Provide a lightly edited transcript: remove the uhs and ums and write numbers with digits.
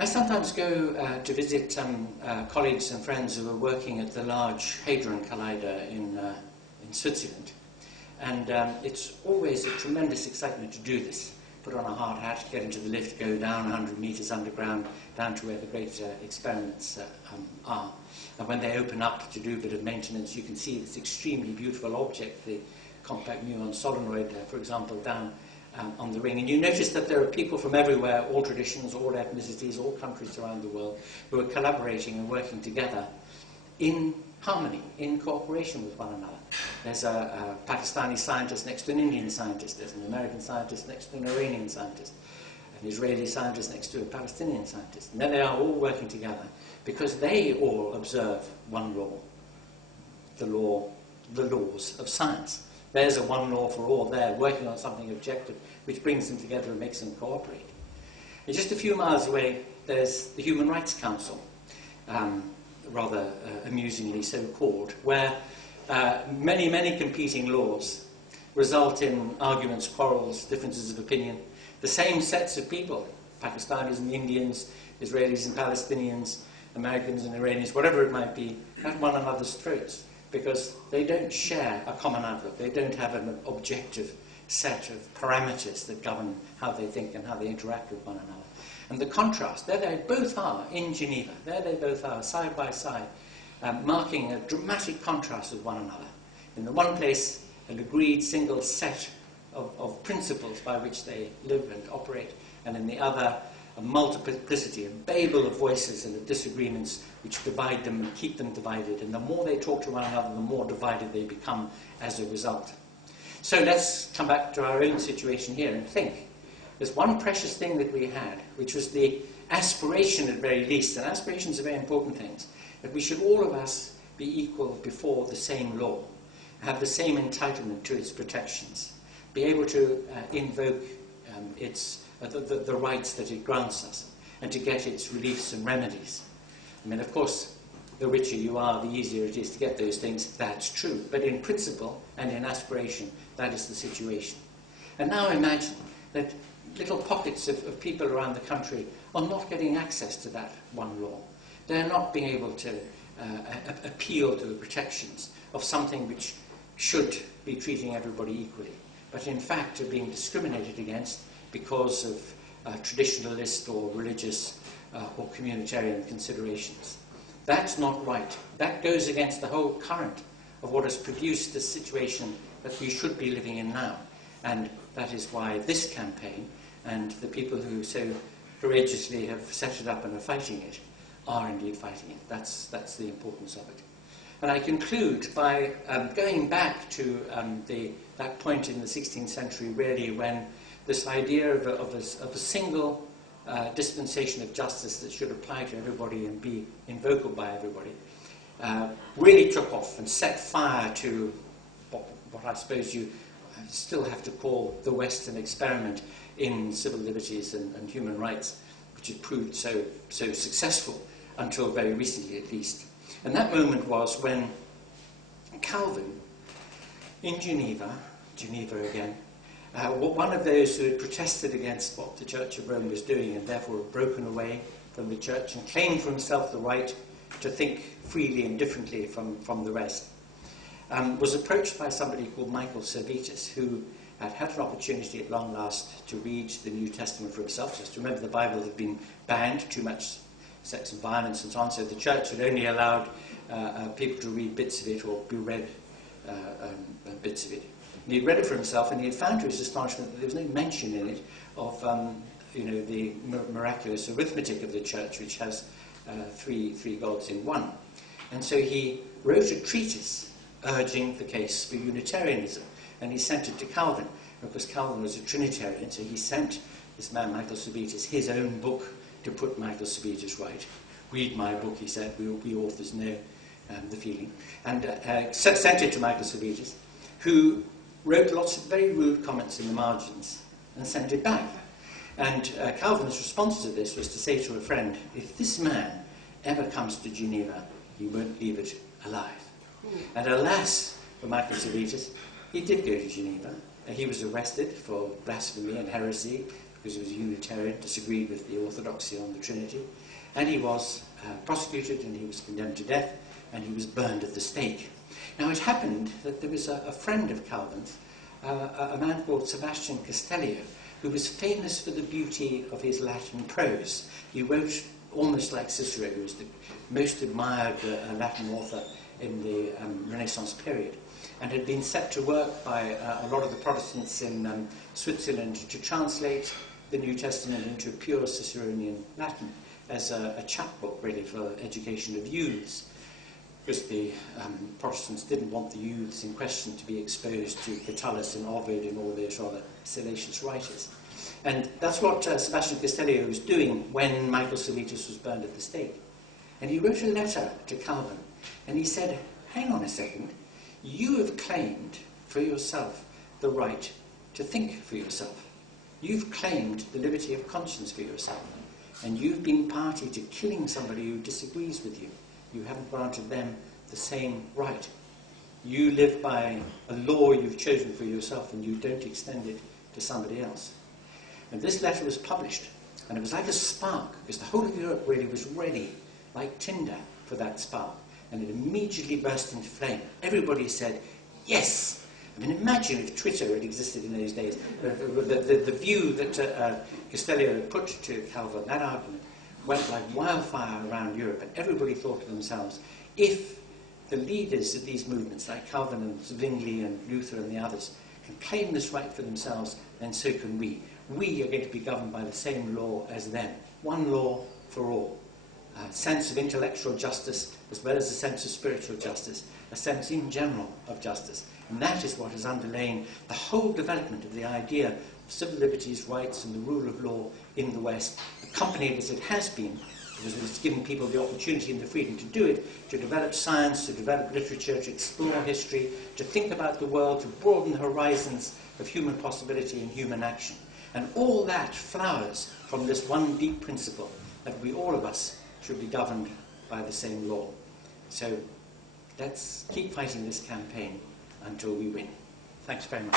I sometimes go to visit colleagues and friends who are working at the Large Hadron Collider in Switzerland. And it's always a tremendous excitement to do this. Put on a hard hat, get into the lift, go down 100 meters underground, down to where the great experiments are. And when they open up to do a bit of maintenance, you can see this extremely beautiful object, the compact muon solenoid, for example, down on the ring. And you notice that there are people from everywhere, all traditions, all ethnicities, all countries around the world, who are collaborating and working together in harmony, in cooperation with one another. There's a Pakistani scientist next to an Indian scientist. There's an American scientist next to an Iranian scientist. An Israeli scientist next to a Palestinian scientist. And then they are all working together because they all observe one law, the laws of science. There's a one law for all. They're working on something objective which brings them together and makes them cooperate. And just a few miles away, there's the Human Rights Council, rather amusingly so called, where many, many competing laws result in arguments, quarrels, differences of opinion. The same sets of people, Pakistanis and Indians, Israelis and Palestinians, Americans and Iranians, whatever it might be, at one another's throats, because they don't share a common outlook. They don't have an objective set of parameters that govern how they think and how they interact with one another. And the contrast, there they both are in Geneva, there they both are side by side, marking a dramatic contrast with one another. In the one place, an agreed single set of principles by which they live and operate, and in the other, a multiplicity, a babel of voices and of disagreements which divide them and keep them divided. And the more they talk to one another, the more divided they become as a result. So let's come back to our own situation here and think. There's one precious thing that we had, which was the aspiration at very least, and aspirations are very important things, that we should all of us be equal before the same law, have the same entitlement to its protections, be able to invoke the rights that it grants us, and to get its reliefs and remedies. I mean, of course, the richer you are, the easier it is to get those things. That's true. But in principle and in aspiration, that is the situation. And now imagine that little pockets of people around the country are not getting access to that one law. They're not being able to appeal to the protections of something which should be treating everybody equally, but in fact are being discriminated against because of traditionalist or religious or communitarian considerations. That's not right. That goes against the whole current of what has produced the situation that we should be living in now. And that is why this campaign and the people who so courageously have set it up and are fighting it are indeed fighting it. That's the importance of it. And I conclude by going back to that point in the 16th century, really, when this idea of a single dispensation of justice that should apply to everybody and be invocable by everybody really took off and set fire to what I suppose you still have to call the Western experiment in civil liberties and human rights, which has proved so successful until very recently at least. And that moment was when Calvin, in Geneva again, one of those who had protested against what the Church of Rome was doing and therefore had broken away from the Church and claimed for himself the right to think freely and differently from the rest, was approached by somebody called Michael Servetus, who had had an opportunity at long last to read the New Testament for himself. Just remember, the Bible had been banned, too much sex and violence and so on, so the Church had only allowed people to read bits of it or be read bits of it. And he'd read it for himself, and he had found to his astonishment that there was no mention in it of the miraculous arithmetic of the Church, which has three gods in one. And so he wrote a treatise urging the case for Unitarianism, and he sent it to Calvin. Because Calvin was a Trinitarian, so he sent this man, Michael Servetus, his own book to put Michael Servetus right. Read my book, he said, we authors know the feeling. And sent it to Michael Servetus, who wrote lots of very rude comments in the margins and sent it back. And Calvin's response to this was to say to a friend, if this man ever comes to Geneva, he won't leave it alive. And alas, for Michael Servetus, he did go to Geneva. He was arrested for blasphemy and heresy, because he was a Unitarian, disagreed with the orthodoxy on the Trinity, and he was prosecuted, and he was condemned to death, and he was burned at the stake. Now it happened that there was a friend of Calvin's, a man called Sebastian Castellio, who was famous for the beauty of his Latin prose. He wrote almost like Cicero, who was the most admired Latin author in the Renaissance period, and had been set to work by a lot of the Protestants in Switzerland to translate the New Testament into pure Ciceronian Latin as a chapbook, really, for education of youths, because the Protestants didn't want the youths in question to be exposed to Catullus and Ovid and all those rather salacious writers. And that's what Sebastian Castellio was doing when Michael Servetus was burned at the stake. And he wrote a letter to Calvin, and he said, hang on a second, you have claimed for yourself the right to think for yourself. You've claimed the liberty of conscience for yourself, and you've been party to killing somebody who disagrees with you. You haven't granted them the same right. You live by a law you've chosen for yourself, and you don't extend it to somebody else. And this letter was published, and it was like a spark, because the whole of Europe really was ready, like tinder, for that spark. And it immediately burst into flame. Everybody said, yes! I mean, imagine if Twitter had existed in those days. The view that Castellio had put to Calvin, that argument, went like wildfire around Europe, and everybody thought to themselves, if the leaders of these movements, like Calvin and Zwingli and Luther and the others, can claim this right for themselves, then so can we. We are going to be governed by the same law as them. One law for all. A sense of intellectual justice as well as a sense of spiritual justice, a sense in general of justice. And that is what has underlain the whole development of the idea of civil liberties, rights and the rule of law in the West, accompanied as it has been, because it has given people the opportunity and the freedom to do it, to develop science, to develop literature, to explore history, to think about the world, to broaden the horizons of human possibility and human action. And all that flowers from this one deep principle that we, all of us, should be governed by the same law. So let's keep fighting this campaign until we win. Thanks very much.